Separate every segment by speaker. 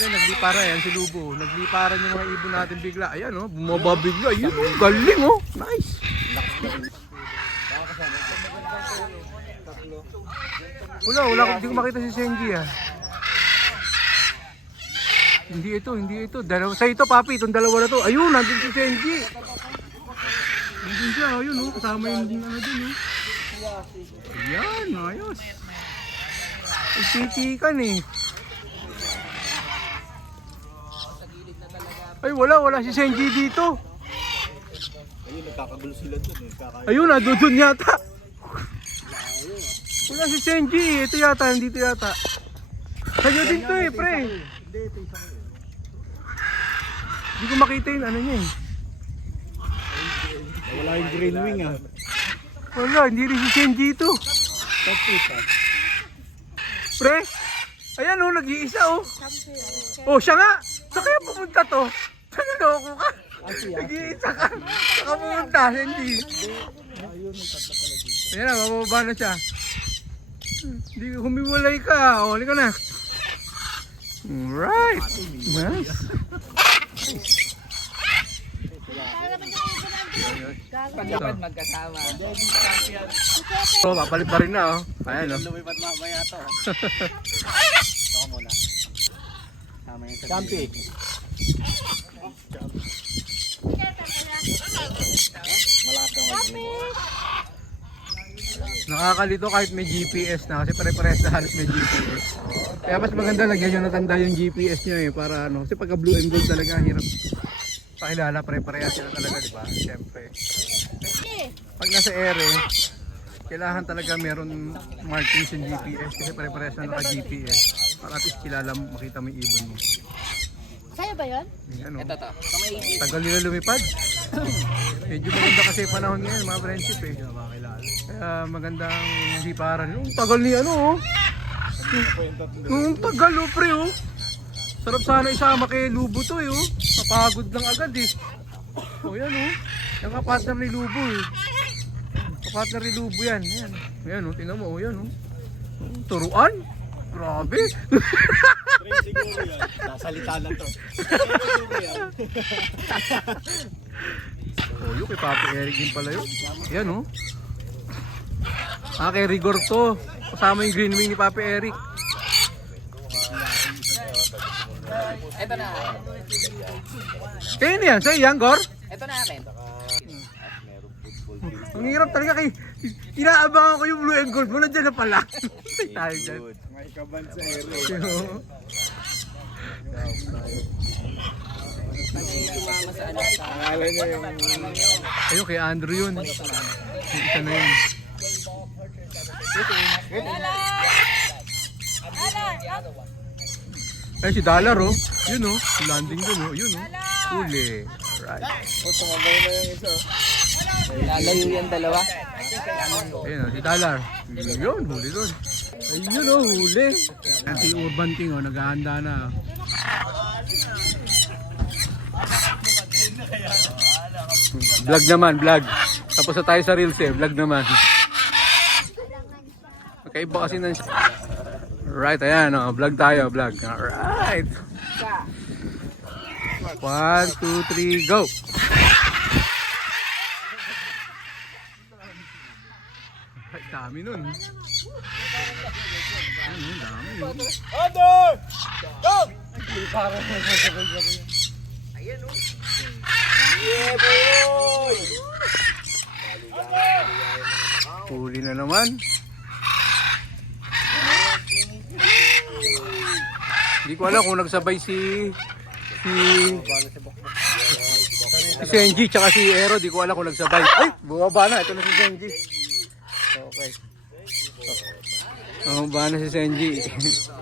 Speaker 1: natin, naglipara yan si Lubo. Nagliparan yung mga ibon natin bigla. Ayan oh, bumaba bigla. Ayun oh, galing oh. Nice. Wala, wala ko, hindi ko makita si Senji ah. Hindi ito, hindi ito. Dalawa, sa ito, papi, itong dalawa na to. Ayun, nandun si Senji. Nandun siya, ayun oh, kasama yung ano dun oh. Ayan, ayos. Ititikan eh. Ay, wala, wala si Senji dito.
Speaker 2: Ayun, nagkakagulo sila dun eh. Kaka-
Speaker 1: Ayun, nadudun yata. Wala si Senji. eh. Ito yata, dito yata. Sa'yo din to eh, pre.
Speaker 2: Hindi, ito isa ko eh.
Speaker 1: Hindi ko makita yung ano niya eh.
Speaker 2: Wala yung green wing ah.
Speaker 1: Wala, hindi rin si Senji ito. Pre, ayan oh, nag-iisa oh. Oh, siya nga. Saan kaya pumunta to? Naloko ka? Nag-iisa ka. Saan ka pumunta, Senji? Ayan na, mababa na siya. Hindi, humiwalay ka. O, halika na. Alright. Nice.
Speaker 3: Dapat magkasama.
Speaker 1: So, papalit pa rin na oh. Ayan oh.
Speaker 2: Lumipad mamaya to. Ito ko muna. Tama yung Champi. Malakas na mag
Speaker 1: Nakakalito kahit may GPS na kasi pare-pares na halos may GPS. Kaya mas maganda lagyan nyo natanda yung GPS nyo eh para ano. Kasi pagka blue and gold talaga hirap pakilala pare-parehas sila talaga di ba? Siyempre. Pag nasa ere, kailangan talaga meron markings yung GPS kasi pare-parehas na naka-GPS. Para at least kilala mo, makita mo yung ibon mo.
Speaker 4: Sa'yo ba yun?
Speaker 1: Yan, oh.
Speaker 3: Ito to.
Speaker 1: Tagal nila lumipad. Medyo maganda kasi panahon ngayon, mga friendship eh. Kaya magandang liparan. Yung tagal ni ano oh. Yung tagal oh pre oh. Sarap sana isama kay Lubo to eh oh. Kapagod lang agad eh. Oh yan oh. Yung kapartner ni Lubo eh. Kapartner ni Lubo yan. Yan. Yan oh, tingnan mo oh yan oh. Turuan? Grabe.
Speaker 2: Train siguro yan. Sasalita na to.
Speaker 1: Oh, yung kay Papi Eric din pala yun. Yan oh. Ah, kay Rigor to. Kasama yung green wing ni Papi Eric.
Speaker 3: Ito na.
Speaker 1: Kaya na yan, sa'yo yan, Gor?
Speaker 3: Ito na akin.
Speaker 1: Ang hirap talaga kay... Inaabangan ko yung blue and gold mo, nandiyan na pala. Ay, tayo dyan.
Speaker 2: May kaban sa ere.
Speaker 3: Sumama sa ano. Sa
Speaker 2: Akala niya yung...
Speaker 1: Ayun, kay Andrew yun. Yung isa na yun. Ay, si Dollar oh. Yun oh. Si landing dun oh. Yun oh. Huli. Alright.
Speaker 2: Oh, tumabay na yung isa.
Speaker 3: lalayo yan dalawa.
Speaker 1: Ayun oh, si Dollar. Yun, huli dun. Ayun oh, huli. At si Urban King oh, naghahanda na. Vlog naman, vlog. Tapos na tayo sa Reels eh, vlog naman. Magkaiba kasi ng... Right, ayan oh, vlog tayo, vlog. Alright. One, two, three, go! Ay, dami nun. Ayun, dami yun.
Speaker 2: Under! Go! Yeah, boy!
Speaker 1: Huli na naman. Hindi ko alam kung nagsabay si si si Senji tsaka si Ero, di ko alam kung nagsabay. Ay, bumaba na. Ito na si Senji. Okay. Bumaba na si Senji.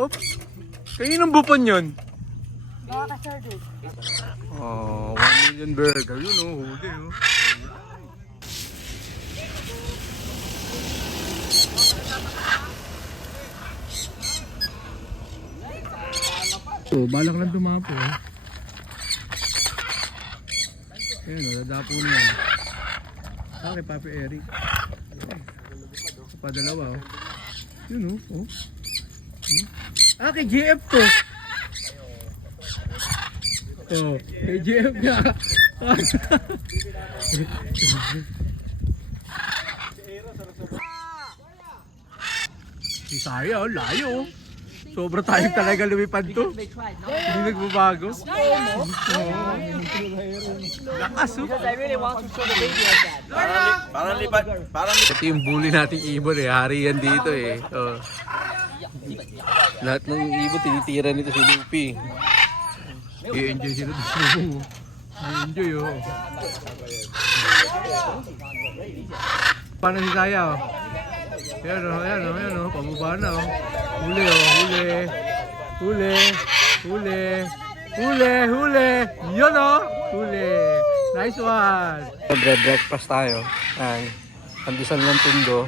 Speaker 1: Oop. Kaninong bupon yun?
Speaker 4: Baka ka-service.
Speaker 1: Oh, 1 million burger. Yun oh, huli oh. So, balak lang tumapo eh. Ayun, oh, dadapo na yan. Kay Papi Eric. Padalawa oh. Yun oh. oh. Hmm? Ah, kay GF to. Oh, kay GF nga. si Saya, oh, layo. Sobra tayo talaga lumipad to. Hindi nagbabago. Lakas oh.
Speaker 2: Parang lipat, parang
Speaker 1: Ito yung bully nating ibon eh. Hari yan dito eh. Oh. Lahat ng ibon tinitira nito si Lupi. I-enjoy sila dito. I-enjoy oh. Paano si Saya oh? Yan oh, yan oh, yan oh. Pababa na oh. Huli oh, huli. Huli. Huli. Huli, huli. Yan oh. Huli. Nice one. Bread breakfast tayo. Ay, pandesal ng tundo.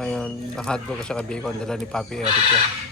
Speaker 1: Ayun, nakahotdog ko sa bacon. Dala ni Papi Eric yan.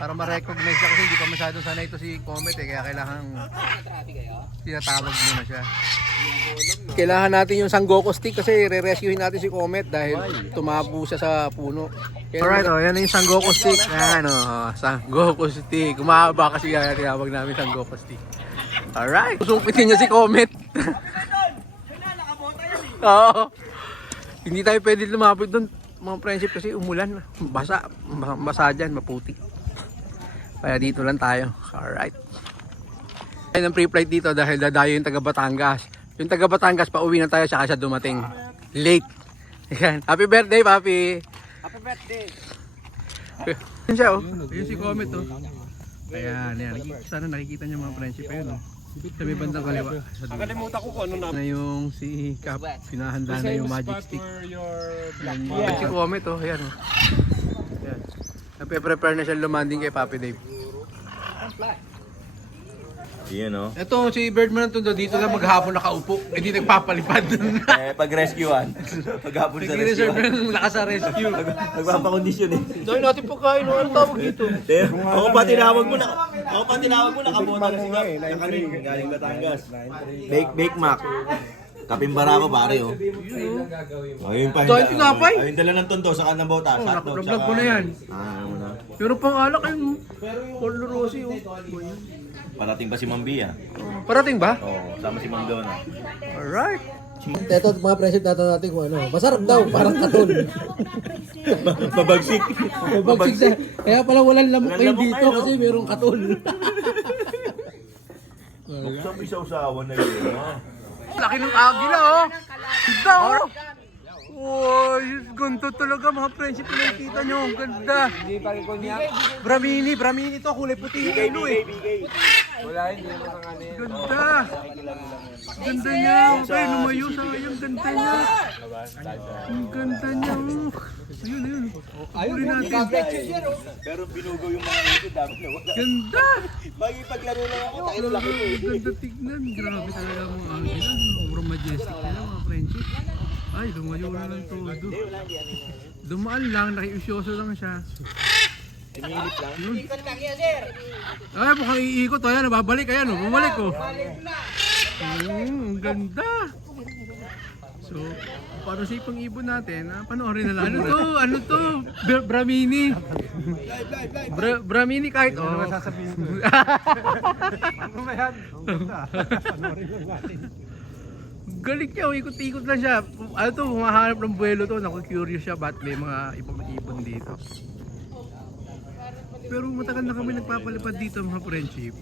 Speaker 1: Para ma-recognize siya kasi hindi pa masyado sanay ito si Comet eh. Kaya kailangan tinatawag muna siya. Kailangan natin yung Sangoku stick kasi re-rescuehin natin si Comet dahil tumabo siya sa puno. Alright, oh, yan yung Sangoku stick. Yan, oh, Sangoku stick. Kumahaba kasi yan, tinawag namin Sangoku stick. Alright. Susupitin niya si Comet. Oo. Hindi tayo pwede lumapit doon, mga friendship kasi umulan. Basa, basa dyan, maputi. Kaya dito lang tayo. Alright. Ay ng pre-flight dito dahil dadayo yung taga Batangas. Yung taga Batangas pauwi na tayo saka siya dumating. Late. Yan. Happy birthday, Papi.
Speaker 3: Happy birthday!
Speaker 1: Yan siya oh. Ayun si Comet oh. Ayan, ayan. Sana nakikita niyo mga friendship ayun oh. Sa may bandang kaliwa.
Speaker 2: Nakalimutan ko kung ano na.
Speaker 1: Na yung si Cap, pinahanda na yung magic stick.
Speaker 2: your
Speaker 1: Yan, yan si Comet oh. Ayan oh. Ayan. Nape-prepare na siya lumanding kay Papi Dave.
Speaker 2: Yan o.
Speaker 1: Ito si Birdman Tundo dito lang maghapon nakaupo. Hindi nagpapalipad.
Speaker 2: Eh, pag rescuean. Paghapon sa
Speaker 1: Nag-reserve
Speaker 2: rescuean.
Speaker 1: ng lakas sa rescue.
Speaker 2: Nagpapakondisyon eh.
Speaker 1: Dahil natin pagkain, ano tawag dito?
Speaker 2: Eh, Ako pa tinawag mo na. Ako pa tinawag mo na. Kabuta na si kanin, galing Batangas. Bake, bake Mac. Kapimbara ko pare oh. Oh, yun pa.
Speaker 1: Dahil tinapay.
Speaker 2: Ayun dala ng tondo sa kanang bota.
Speaker 1: Oh,
Speaker 2: Hotdog,
Speaker 1: nakablog ko na yan.
Speaker 2: Ah, ano na.
Speaker 1: Pero pang alak ayun, Polo Rossi oh.
Speaker 2: Parating pa si Mambia.
Speaker 1: Parating ba?
Speaker 2: Oh, sama si Mang Dona.
Speaker 1: Alright.
Speaker 5: Ito, mga present natin natin kung ano. Masarap daw, parang katon.
Speaker 2: Pabagsik.
Speaker 5: Mabagsik siya. Kaya pala walang lamok kayo dito
Speaker 2: kayo, no?
Speaker 5: kasi mayroong katon.
Speaker 2: Buksan mo sa usawan na yun.
Speaker 1: Laki ng agila oh. Ganda oh. Wow, ganda talaga mga friendship na nakikita nyo. Ang ganda. Bramini, Bramini to. Kulay puti yung ilo eh. Ganda. Ganda niya. Okay, lumayo sa yung ganda niya. Ang ganda niya. oh. Ayun, ayun. Ayun natin.
Speaker 2: Pero binugaw yung mga ito, dami na wala.
Speaker 1: Ganda.
Speaker 2: Magipaglaro lang ako, tayo laki eh.
Speaker 1: ganda tignan. Grabe talaga mga agila. Sobrang majestic nila mga friendship. Ay, lumayo na lang todo. Dumaan lang, nakiusyoso lang siya.
Speaker 2: Sinilip lang.
Speaker 1: Yun. Ay, mukhang iikot. Ayan, nababalik. Ayan, oh, bumalik ko. Mm, ang ganda. So, para sa ipang ibon natin, ah, panoorin na lang. Ano to? Ano to? Bra- Bramini. Bra- Bramini kahit, oh. Ano sasabihin mo? ano ba yan? Galing niya, oh, ikot-ikot lang siya. Ano to, humahanap ng buwelo to. Naku-curious siya, ba't may mga ibang ibon dito. Pero matagal na kami nagpapalipad dito mga friendship.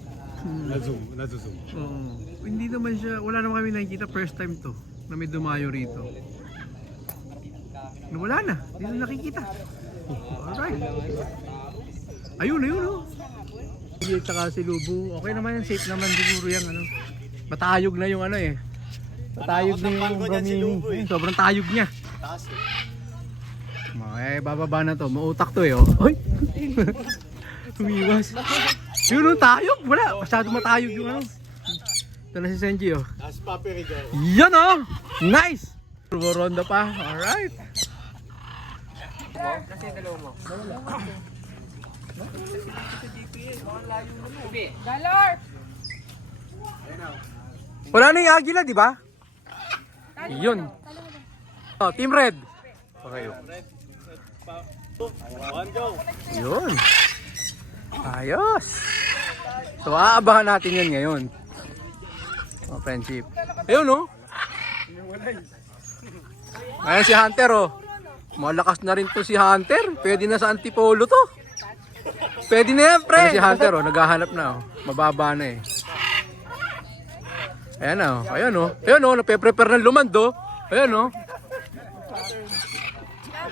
Speaker 6: Nazum, nazusum.
Speaker 1: Oo. Hindi naman siya, wala naman kami nakikita first time to na may dumayo rito. Na wala na, hindi na nakikita. Alright. Ayun, ayun oh. Sige, tsaka si Lubo, okay naman yan, safe naman siguro yan ano. Matayog na yung ano eh. Matayog na yung Bromini. Sobrang tayog niya. Okay, bababa na to. Mautak to eh. Oh. Ay! Tumiwas. Yun oh, tayog. Wala. Masyado matayog yung ano. Ito na si Senji oh.
Speaker 6: As Papi Rigo.
Speaker 1: Yan oh! Nice! Turbo ronda pa. Alright.
Speaker 3: Kasi dalawa mo.
Speaker 4: Galor!
Speaker 1: Wala na yung Agila, di ba? Yun. Oh, Team Red. Okay. Yun. Ayos. So, aabangan natin yan ngayon. Oh, friendship. Ayun, no? Ayan si Hunter, oh. Malakas na rin to si Hunter. Pwede na sa Antipolo to. Pwede na yan, pre. Ayan si Hunter, oh. Naghahanap na, oh. Mababa na, eh. Ayan, oh. Ayan, oh. Ayan, oh. Nape-prepare ng lumando. Ayan, oh.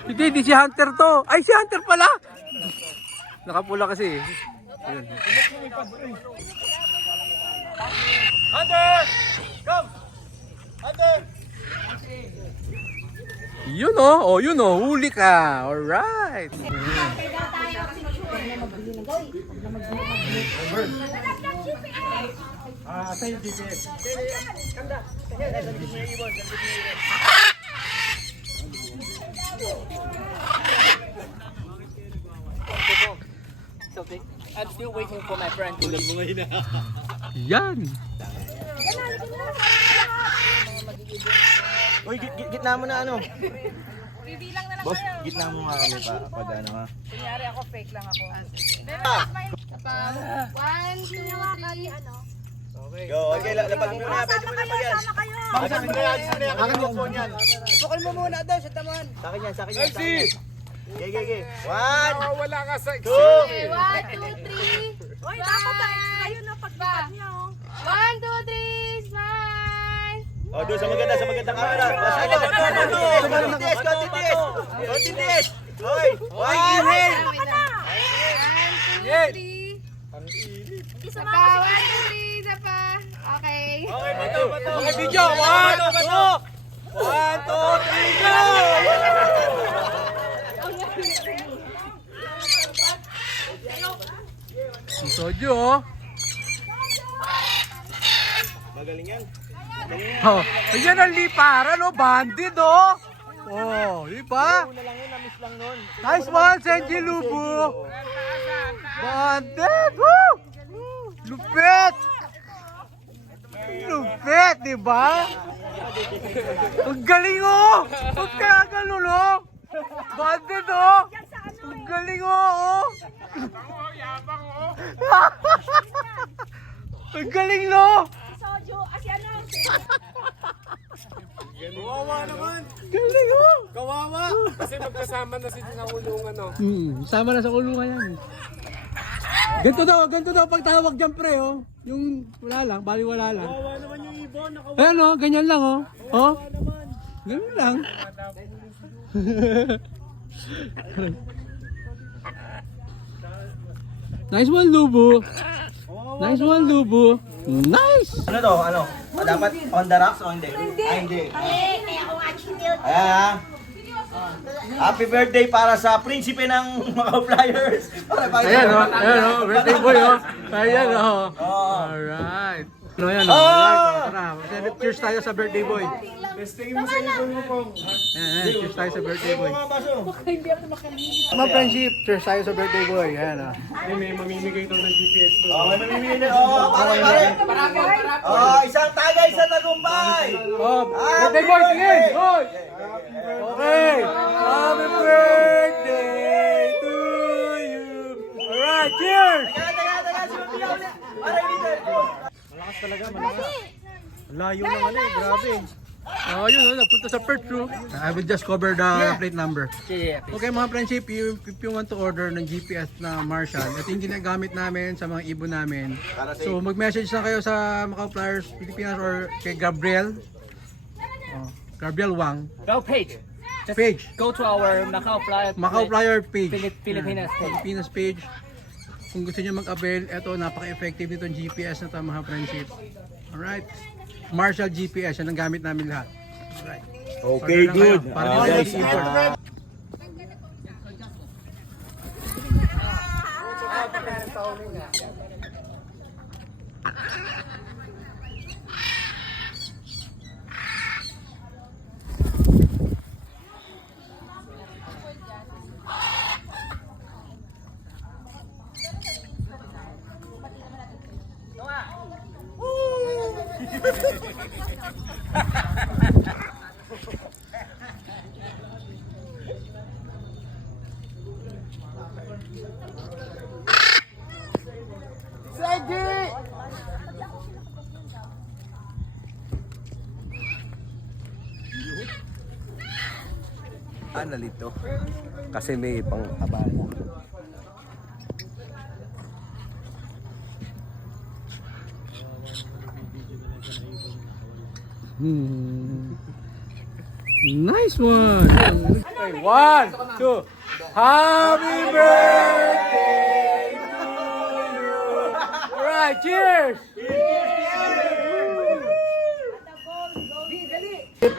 Speaker 1: Hindi, di si Hunter to. Ay, si Hunter pala. Nakapula kasi. eh. Ayun. Yun oh, oh yun oh, huli ka. Alright.
Speaker 3: Something. I'm still waiting for my friend to leave.
Speaker 1: Yan.
Speaker 2: Uy, git, git, gitna mo na ano.
Speaker 4: Bibilang na lang
Speaker 2: Boss,
Speaker 4: kayo.
Speaker 2: gitna mo nga kami pa, pag ano ha.
Speaker 4: Kunyari ako, fake lang ako.
Speaker 2: Ah!
Speaker 4: One, two, three, ano?
Speaker 2: Go, okay, la- lapag mo na, pwede mo na pag yan.
Speaker 6: Bakit sa akin na yan? Akin yung phone yan.
Speaker 3: Bukal mo muna daw sa taman.
Speaker 2: Sa akin yan, sa akin yan. Okay, okay, okay. One,
Speaker 6: Wala ka sa
Speaker 2: two,
Speaker 4: Okay, one, two, three. Uy, dapat na ngayon na pagpapad niya, oh. One, two, three, smile!
Speaker 2: Oh, doon sa maganda, sa maganda camera. Basta ito, ito, ito, ito. Konti tiis, konti tiis. Konti tiis. Hoy, hoy, inhale.
Speaker 4: Wait lang. One, two, three. Isa pa, one, two, three, isa pa. Okay.
Speaker 2: Okay, bato, bato. Okay, video. One, two. One, two, three, go!
Speaker 1: Si Sojo oh.
Speaker 2: Magaling yan.
Speaker 1: Oh, ayan ang liparan oh, bandit oh. Oh, di ba?
Speaker 2: Una lang yun, na-miss lang nun.
Speaker 1: Nice one, Senji Lubu. Bandit! Woo! Lupit! Lupit, di ba? Ang galing oh! Huwag ka ganun oh! Bandit oh! Ang galing oh! oh. Ang galing no!
Speaker 4: Sojo, asi ano?
Speaker 6: Kawawa naman.
Speaker 1: Galing oh!
Speaker 6: Kawawa. Kasi magkasama na sila sa kulungan, no?
Speaker 1: Hmm, sama na sa kulungan yan. Ganito daw, ganito daw pagtawag dyan pre oh. Yung wala lang, bali wala lang.
Speaker 6: Kawawa naman yung ibon. Nakaw
Speaker 1: Ayan oh, ganyan lang oh. Oh. Ganyan lang. nice one, Lubu. Nice one, Lubu. Nice!
Speaker 2: Ano to? Ano? Ah, Dapat on the rocks o hindi? Ay, hindi.
Speaker 4: Kaya ako nga chill.
Speaker 2: Ayan ha. Happy birthday para sa prinsipe ng mga flyers.
Speaker 1: Ayan oh, ayan oh, birthday boy oh. Ayan. Oh. Alright. Ano yan oh?
Speaker 2: Oh!
Speaker 1: Alright, tara. Cheers tayo sa birthday boy.
Speaker 6: Testingin mo sa ibon mo pong.
Speaker 1: Ayan, ayan, cheers tayo sa birthday boy.
Speaker 2: Mga baso.
Speaker 1: Mga friendship, cheers tayo sa birthday boy. Ayan oh.
Speaker 6: Ay, may mamimigay daw ng GPS to.
Speaker 2: Oh, may mamimili. Oh, pare, pare. Oh, isang tagay sa tagumpay.
Speaker 1: Oh,
Speaker 2: Happy
Speaker 1: birthday boy, tingin!
Speaker 2: birthday!
Speaker 1: Hoy! Okay! Happy birthday to you! Alright, cheers!
Speaker 2: Teka, teka, teka. Sinubigaw ulit. Para hindi tayo.
Speaker 1: Layo naman eh, grabe. Oh, yun, oh, napunta sa Perth, oh. I will just cover the plate number.
Speaker 3: Yeah,
Speaker 1: Okay mga friendship, you, if you want to order ng GPS na Marshall, ito yung ginagamit namin sa mga ibon namin. So mag-message na kayo sa Macau Flyers Pilipinas or kay Gabriel. Oh, Gabriel Wang.
Speaker 3: Go page. Just
Speaker 1: Page.
Speaker 3: go to our Macau Flyer.
Speaker 1: Macau Flyer page.
Speaker 3: Pilip- Pilipinas page.
Speaker 1: Pilipinas page. Kung gusto niyo mag-avail, ito napaka-effective nitong GPS na to mga friendship. Alright. Marshall GPS, yan ang gamit namin lahat. Alright.
Speaker 2: Okay,
Speaker 1: Order kayo,
Speaker 2: good.
Speaker 1: Para hindi
Speaker 2: guys,
Speaker 1: kayo i-import.
Speaker 2: ah,
Speaker 1: Ah, nalito. Kasi may pang abala. Hmm. Nice one! Okay, one, two. Happy birthday to you! Alright, cheers!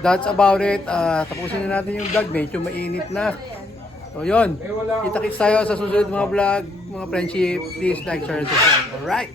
Speaker 1: That's about it. Ah, tapusin na natin yung vlog. Medyo mainit na. So, yun. Kita-kits tayo sa susunod mga vlog, mga friendship. Please like, share, and subscribe. Alright.